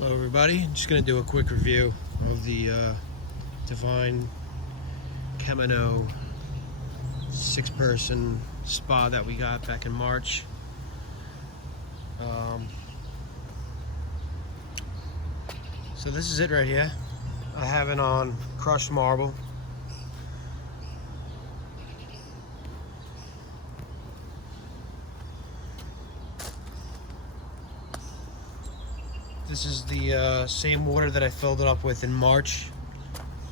Hello everybody, I'm just going to do a quick review of the Divine Camano 6-person spa that we got back in March. So this is it right here. I have it on crushed marble. This is the same water that I filled it up with in March.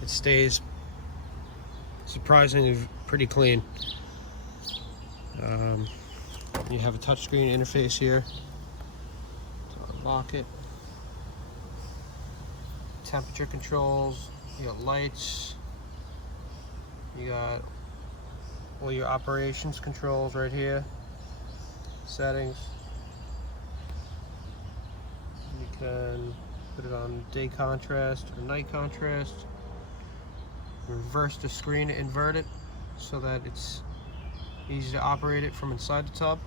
It stays surprisingly pretty clean. You have a touchscreen interface here to unlock it. Temperature controls, you got lights, you got all your operations controls right here, settings. You can put it on day contrast or night contrast. Reverse the screen, invert it so that it's easy to operate it from inside the tub.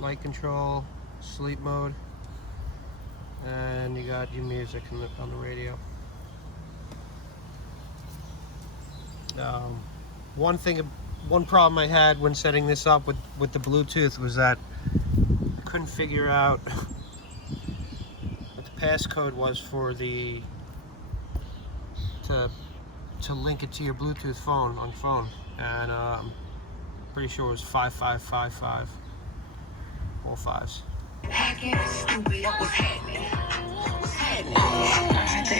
Light control, sleep mode, and you got your music on the radio. One problem I had when setting this up with the Bluetooth was that I couldn't figure out what the passcode was for to link it to your Bluetooth phone on your phone, and I'm pretty sure it was 5555. All fives. They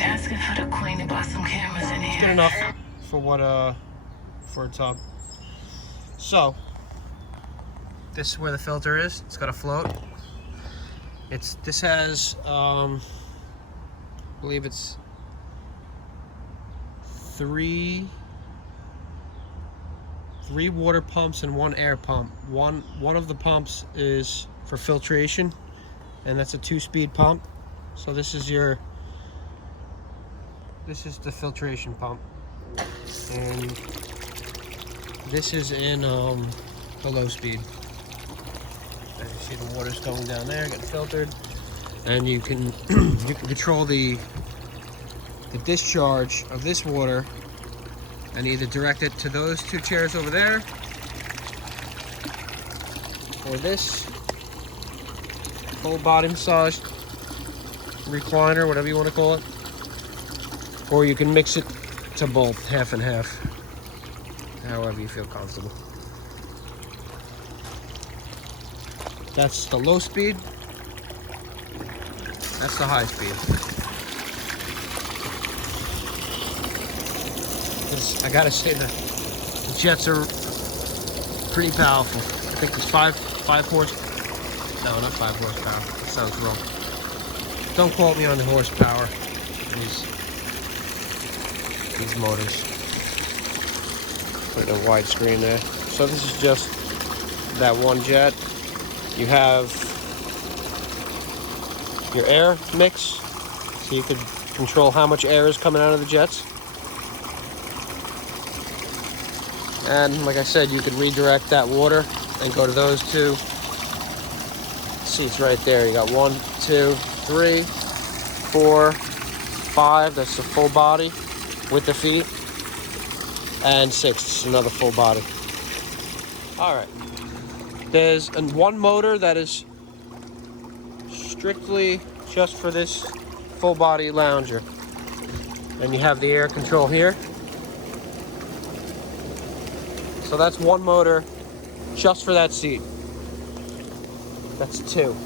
asking for the queen to buy some cameras in here. It's good enough for for a tub. So this is where the filter is. It's got a float. This has I believe it's three water pumps and one air pump. One of the pumps is for filtration, and that's a 2-speed pump. So this is the filtration pump, and this is in the low speed. As you see, the water's going down there, getting filtered, and you can you can control the discharge of this water and either direct it to those 2 chairs over there or this full body massage recliner, whatever you want to call it, or you can mix it to both, half and half, however you feel comfortable. That's the low speed, that's the high speed. I gotta say that the jets are pretty powerful. I think it's 5 horsepower. No, not 5 horsepower. That sounds wrong. Don't quote me on the horsepower. These motors. Put a wide screen there. So this is just that one jet. You have your air mix, so you could control how much air is coming out of the jets. And like I said, you could redirect that water and go to those 2 seats right there. You got 1, 2, 3, 4, 5. That's the full body with the feet. And 6, another full body. All right. There's one motor that is strictly just for this full body lounger. And you have the air control here. So that's one motor just for that seat. That's 2.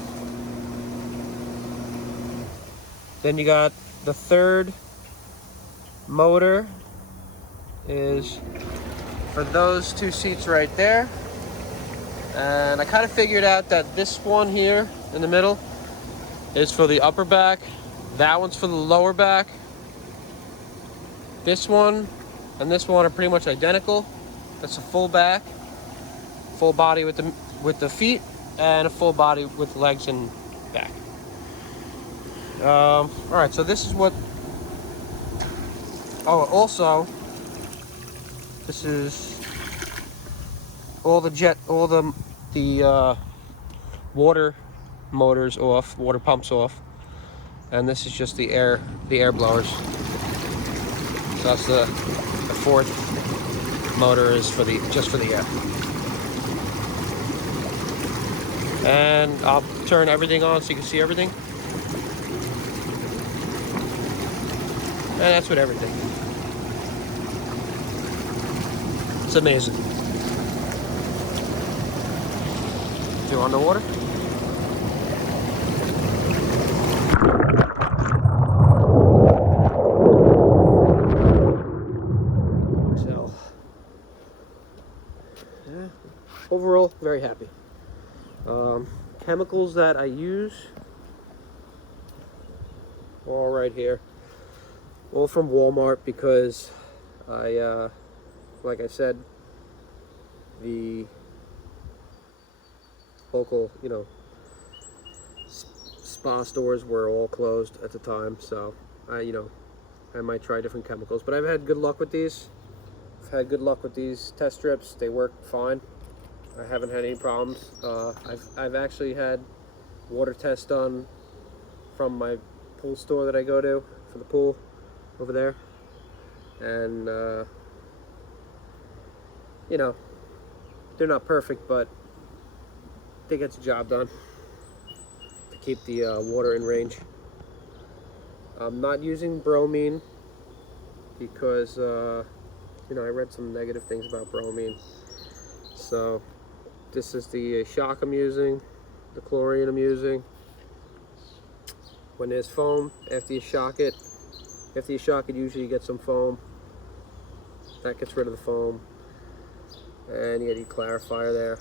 Then you got the third motor is for those 2 seats right there. And I kind of figured out that this one here in the middle is for the upper back. That one's for the lower back. This one and this one are pretty much identical. That's a full back, full body with the feet, and a full body with legs and back. All right, so this is what. Oh, also, this is all the water motors off, water pumps off, and this is just the air blowers. So that's the fourth motor is for just for the air. And I'll turn everything on so you can see everything. And that's with everything. It's amazing. Do underwater. So, yeah, overall, very happy. Chemicals that I use, all right here, all from Walmart, because I, like I said, the local, spa stores were all closed at the time, so I might try different chemicals. But I've had good luck with these. I've had good luck with these test strips. They work fine. I haven't had any problems. I've actually had water tests done from my pool store that I go to for the pool over there, and they're not perfect, but they get the job done to keep the water in range. I'm not using bromine because I read some negative things about bromine. So this is the shock I'm using, the chlorine I'm using. When there's foam, after you shock it, usually you get some foam. That gets rid of the foam. And you get your clarifier there.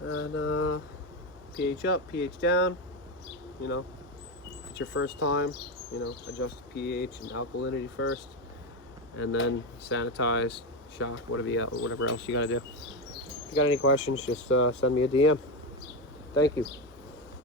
And pH up, pH down. If it's your first time, adjust the pH and alkalinity first, and then sanitize, shock, whatever else you gotta do. If you got any questions, just send me a DM. Thank you.